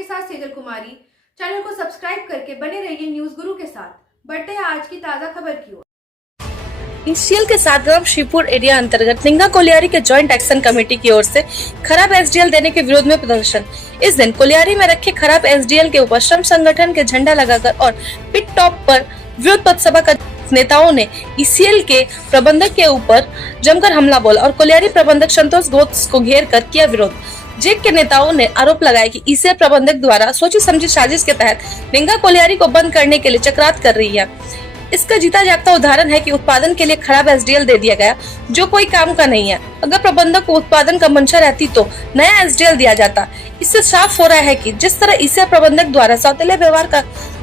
आपके साथ सेजल कुमारी। चैनल को सब्सक्राइब करके बने रहिए न्यूज गुरु के साथ। बढ़ते हैं आज की ताजा खबर की ओर। ईसीएल के सातगांव श्रीपुर एरिया अंतर्गत निंगा कोलियारी के जॉइंट एक्शन कमेटी की ओर से खराब एसडीएल देने के विरोध में प्रदर्शन। इस दिन कोलियारी में रखे खराब एसडीएल के ऊपर श्रम संगठन के झंडा लगाकर और पिट टॉप पर विरोध पथ सभा का नेताओं ने ईसीएल के प्रबंधक के ऊपर जमकर हमला बोला और कोलियारी प्रबंधक संतोष घोष को घेर कर किया विरोध। जेक के नेताओं ने आरोप लगाया कि ईसीएल प्रबंधक द्वारा सोची समझी साजिश के तहत निंगा कोलियारी को बंद करने के लिए चक्रात कर रही है। इसका जीता जागता उदाहरण है कि उत्पादन के लिए खराब एसडीएल दे दिया गया जो कोई काम का नहीं है। अगर प्रबंधक को उत्पादन का मंशा रहती तो नया एसडीएल दिया जाता। इससे साफ हो रहा है कि जिस तरह ईसीएल प्रबंधक द्वारा सौतेले व्यवहार का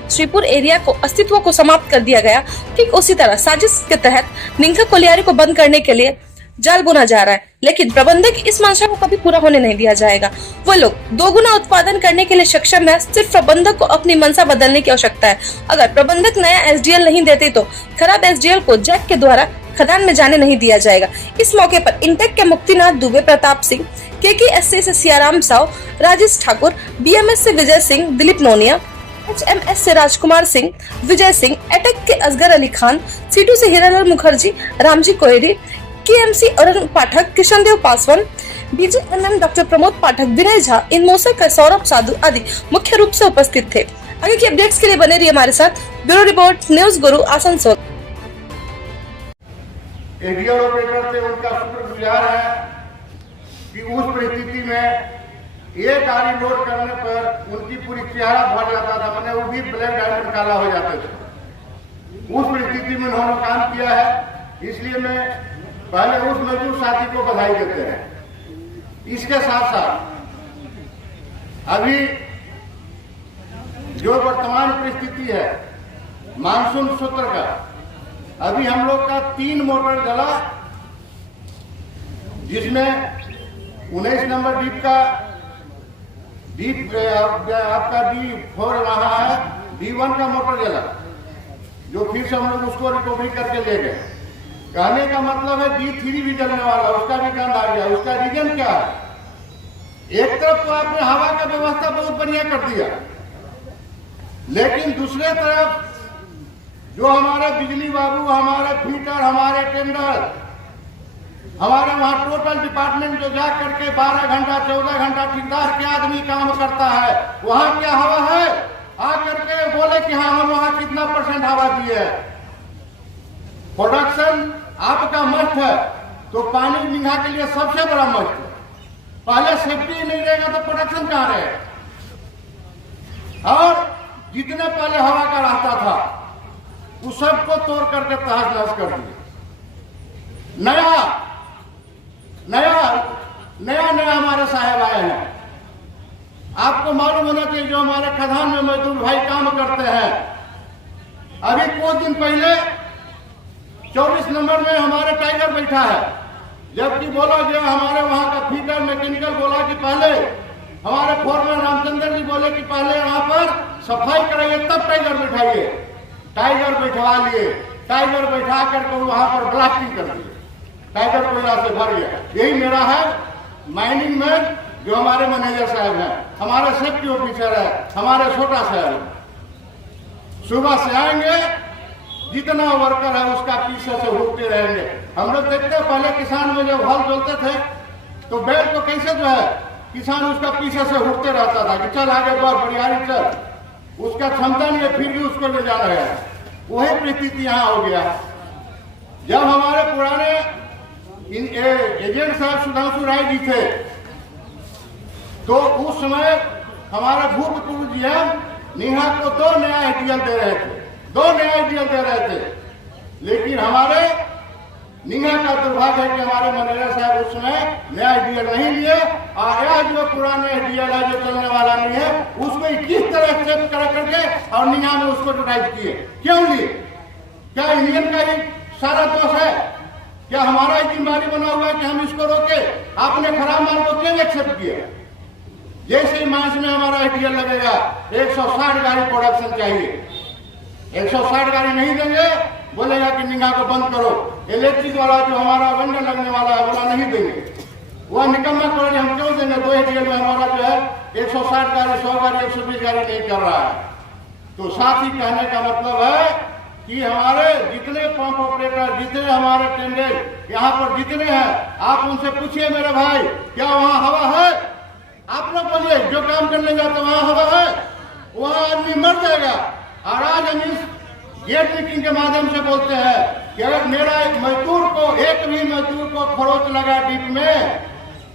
श्रीपुर एरिया को अस्तित्व को समाप्त कर दिया गया, ठीक उसी तरह साजिश के तहत निंगा कोलियारी को बंद करने के लिए जाल बुना जा रहा है। लेकिन प्रबंधक इस मंशा को कभी पूरा होने नहीं दिया जाएगा। वो लोग दोगुना उत्पादन करने के लिए सक्षम है, सिर्फ प्रबंधक को अपनी मंशा बदलने की आवश्यकता है। अगर प्रबंधक नया एसडीएल नहीं देते तो खराब एसडीएल को जैक के द्वारा खदान में जाने नहीं दिया जाएगा। इस मौके पर इंटेक के मुक्तिनाथ दुबे, प्रताप सिंह, केकेएससी से सियाराम साव, राजेश ठाकुर, बीएमएस से विजय सिंह, दिलीप नोनिया, एचएमएस से राजकुमार सिंह, विजय सिंह, एटेक के असगर अली खान, सीटू से हिरालाल मुखर्जी, रामजी कोयरी, केएमसी अरुण पाठक, किशन देव पासवान, बीजेएमएम डॉक्टर प्रमोद पाठक, विनय झा, इन मौसम सौरभ साधु आदि मुख्य रूप से उपस्थित थे। आगे की अपडेट्स के लिए बने रहिए हमारे साथ। ब्यूरो रिपोर्ट, न्यूज गुरु, आसनसोल। एडीएल ऑपरेटर से उनका शुक्रगुजार है कि उस परिस्थिति में एक गाड़ी लोड करने पर उनकी पूरी चेहरा भर जाता था, मैंने वो भी ब्लैक डायमंड काला हो जाते थे। उस परिस्थिति में उन्होंने काम किया है, इसलिए मैं पहले उस मजदूर साथी को बधाई देते हैं। इसके साथ साथ अभी जो वर्तमान परिस्थिति है मानसून सत्र का, अभी हम लोग का 3 मोटर जला, जिसमें 19 नंबर डीप का डीप आपका D4 रहा है, D1 का मोटर जला, जो फिर से हम लोग उसको रिकवरी करके ले गए। कहने का मतलब है D3 भी जलने वाला, उसका भी काम आ गया। उसका रीजन क्या है? एक तरफ तो आपने हवा का व्यवस्था बहुत बढ़िया कर दिया, लेकिन दूसरे तरफ जो हमारे बिजली बाबू, हमारे फीटर, हमारे टेंडर, हमारे वहां टोटल डिपार्टमेंट जो जा करके 12 घंटा 14 घंटा ठेकेदार के आदमी काम करता है, वहां क्या हवा है? आ करके बोले कि हाँ हम वहां कितना % हवा दिए है। प्रोडक्शन आपका मस्ट है तो पानी निंगा के लिए सबसे बड़ा मस्ट है। पहले सेफ्टी नहीं रहेगा तो प्रोडक्शन कहां रहेगा? और जितने पहले हवा का रास्ता था उस सबको तोड़ करके तहस नहस कर दिया। नया हमारे साहब आए हैं। आपको मालूम होना चाहिए जो हमारे खदान में मजदूर भाई काम करते हैं, अभी कुछ दिन पहले 24 नंबर में हमारे टाइगर बैठा है, जबकि बोला गया हमारे वहां का फीडर मैकेनिकल बोला कि पहले हमारे फोरमैन रामचंद्र जी बोले कि पहले यहाँ पर सफाई कराइए तब टाइगर बैठाइए। टाइगर बैठवा लिए, टाइगर बैठा करके वहां पर ब्लास्टिंग कर दिए, टाइगर कोयला से भर गया। यही मेरा है माइनिंग में जो हमारे मैनेजर साहब हैं, हमारे सेफ्टी ऑफिसर है, हमारे छोटा साहब सुबह से आएंगे, जितना वर्कर है उसका पीछे से होते रहेंगे। हम लोग देखते हैं पहले किसान में जब हल चलते थे तो बैल को कैसे जो है किसान उसका पीछे से उठते रहता था कि चल आगे बढ़ बड़ियारी चल, उसका क्षमता नहीं है फिर भी उसको ले जा रहे हैं। वही परिस्थिति यहाँ हो गया। जब हमारे पुराने एजेंट साहब सुधांशु राय जी थे तो उस समय हमारा भूतपूर्व जीएम निहा को 2 नया एटीएल दे रहे थे, 2 नया एटीएल दे रहे थे। लेकिन हमारे निहा का दुर्भाग्य है कि हमारे मैनेजर साहब उस समय नया एटीएल नहीं लिए और यह जो पुराना एटीएल है जो चलने वाला नहीं है उसको किस तरह चेक कर करके और निहा में उसको ड्राइव किए। क्यों लिए? क्या इंडियन का ही सारा दोष है? क्या हमारा जिम्मेदारी बना हुआ है कि हम इसको रोके? आपने खराब माल को क्यों एक्सेप्ट किया? जैसे ही मास में हमारा एटीएल लगेगा 160 गाड़ी प्रोडक्शन चाहिए, 160 गाड़ी नहीं देंगे, बोलेगा कि निंगा को बंद करो। इलेक्ट्रिक वाला जो हमारा वेंडर लगने वाला है बोला नहीं देंगे, वह निकम्मा कॉलेज हम क्यों देंगे? 2 एटीएल में हमारा जो है 160 गाड़ी, 100 गाड़ी, 120 गाड़ी नहीं कर रहा है। तो साथ ही कहने का मतलब है कि हमारे जितने पंप ऑपरेटर, जितने हमारे टेंडर यहाँ पर जितने हैं, आप उनसे पूछिए मेरे भाई, क्या वहाँ हवा है? आप लोग बोलिए, जो काम करने जाते वहाँ हवा है? वहाँ आदमी मर जाएगा। और आज हम इस गेट मीटिंग के माध्यम से बोलते हैं कि अगर मेरा एक मजदूर को, एक भी मजदूर को खरोच लगा डीप में,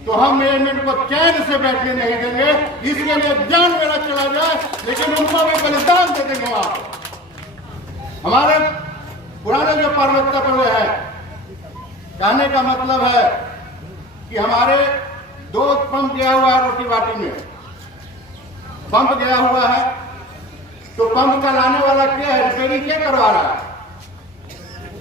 तो हम मैनेजमेंट को चैन से बैठने नहीं देंगे। इसके लिए जान मेरा चला जाए, लेकिन उनको भी बलिदान दे देंगे। वहां हमारे पुराने जो पार्वत्य पड़े हैं, कहने का मतलब है कि हमारे 2 पंप गया हुआ है रोटी बाटी में, पंप गया हुआ है, तो पंप का लाने वाला क्या है, रिपेयरिंग क्या करवा रहा है?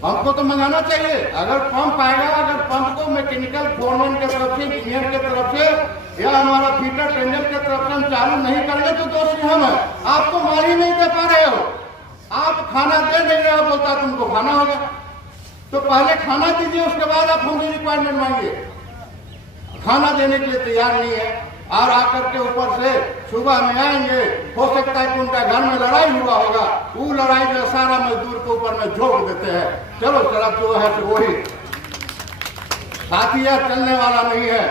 पंप को तो मंगाना चाहिए। अगर पंप आएगा, अगर पंप को मैकेनिकल फोरमैन के तरफ से, इंजीनियर के तरफ से, या हमारा फीटर टेंडर के तरफ से हम चालू नहीं करेंगे तो दोषी हम है। आप तो माल ही नहीं दे पा रहे हो, आप खाना दे नहीं रहे हो, बोलता तुमको खाना होगा। तो पहले खाना दीजिए, उसके बाद आप होंगे रिक्वायरमेंट मांगिए। खाना देने के लिए तैयार नहीं है, और आकर के ऊपर से सुबह में आएंगे, हो सकता है कि उनका घर में लड़ाई हुआ होगा, वो लड़ाई जो सारा मजदूर के ऊपर में झोंक देते हैं। चलो चला जो है तो वही साथी, यह चलने वाला नहीं है।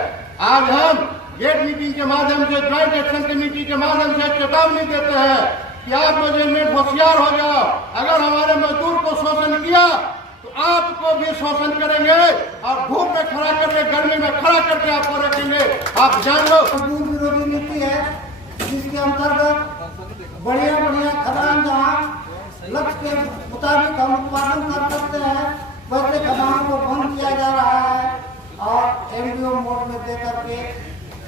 आज हम गेट मीटिंग के माध्यम से, ज्वाइंट एक्शन कमेटी के माध्यम से चेतावनी देते हैं कि आप मैनेजमेंट होशियार हो जाओ। अगर हमारे मजदूर को शोषण किया तो आपको भी शोषण करेंगे, और धूप में खड़ा करके, गर्मी में खड़ा करके आपको रखेंगे। आप जान लो, मजदूर विरोधी नीति है, जिसके अंतर्गत बढ़िया बढ़िया खदान जहाँ लक्ष्य के मुताबिक हम उत्पादन कर सकते हैं, वैसे खदानों को बंद किया जा रहा है और एमडीओ मोड में दे करके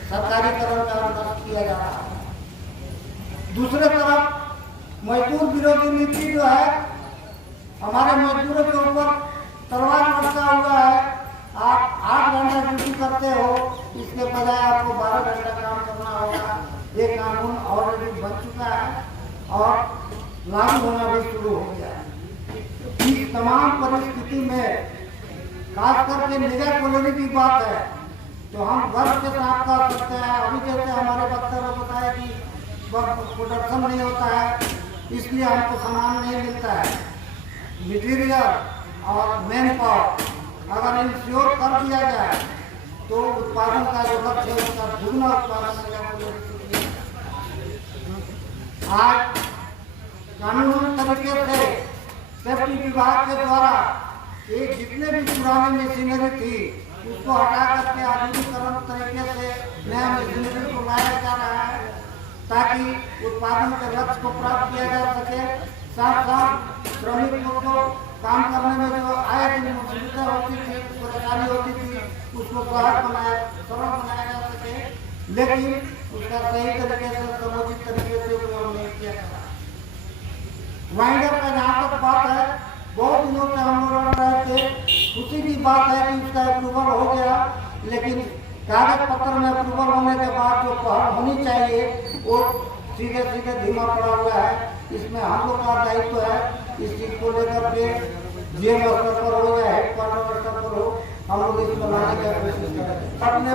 सरकारीकरण का नष्ट किया जा रहा है। दूसरे तरफ मजदूर विरोधी नीति जो है, हमारे मजदूरों के ऊपर तलवार लटका हुआ है। आप 8 घंटा ड्यूटी करते हो, इसके बजाय आपको 12 घंटा काम करना होगा। ये कानून ऑलरेडी बन चुका है और लागू होना भी शुरू हो गया है। इस तमाम परिस्थिति में खास करके निगह कॉलोनी की बात है, तो हम गर्व के साथ कह सकते हैं। अभी जैसे हमारे वक्तव्य में बताया कि प्रोडक्शन नहीं होता है, इसलिए हमको सामान नहीं मिलता है। मटीरियल और मैन पावर अगर इंश्योर कर दिया जाए तो उत्पादन का जो लक्ष्य है उसका दुगना उत्पादन आज कानूनी तरीके से सेफ्टी विभाग के द्वारा ये जितने भी पुरानी मशीनरी थी उसको हटा करके आधुनिकरण तरीके से नया मशीनरी को लाया जा रहा है, ताकि उत्पादन के लक्ष्य को प्राप्त किया जा सके। साथ साथ श्रमिकों को काम करने में जो आए दिन सुविधा होती थी, परेशानी होती थी, उसको सरल बनाया जा सके, लेकिन उसका सही तरीके से, समुचित तरीके से उपयोग नहीं किया जा रहा। वाइंडर का जहाँ तक बात है, बहुत दिनों से हम लोग लड़ रहे थे, खुशी की बात है कि उसका अप्रूवल हो गया, लेकिन कागज पत्र में अप्रूवल होने के बाद जो पहल होनी चाहिए वो सीधे सीधे धीमा पड़ा हुआ है। इसमें हम लोग का दायित्व है, इस चीज को लेकर के जीएम स्तर पर हो या हेडक्वार्टर स्तर पर हो, हम लोग इसको लाने की कोशिश करें। अपने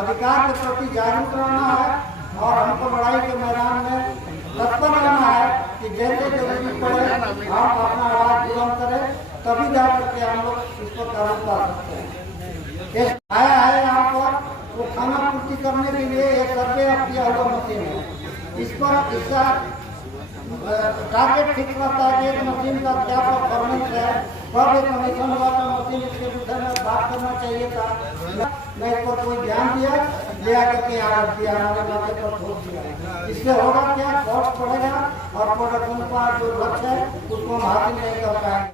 अधिकार के प्रति जागरूक रहना है और हमको लड़ाई के मैदान में तत्पर रहना है कि जैसे जरूरी पड़े हम अपना आवाज बुलंद करें, तभी जा करके हम लोग इस पर काबू पा सकते हैं। आया है यहाँ पर वो खाना पूर्ति करने के लिए एक सर्वे किया हुआ मशीन है, इस पर इसका टारगेट फिक्स रहता है कि एक मशीन का क्या परफॉर्मेंस है, कब एक कमीशन हुआ तो मशीन इसके विषय में बात करना चाहिए था। मैं इस पर कोई ध्यान दिया, ले आकर के यहाँ रख दिया, हमारे माथे पर ठोक दिया। इससे होगा क्या, कॉस्ट बढ़ेगा और प्रोडक्शन का जो लक्ष्य है उसको हम हासिल नहीं कर पाएंगे।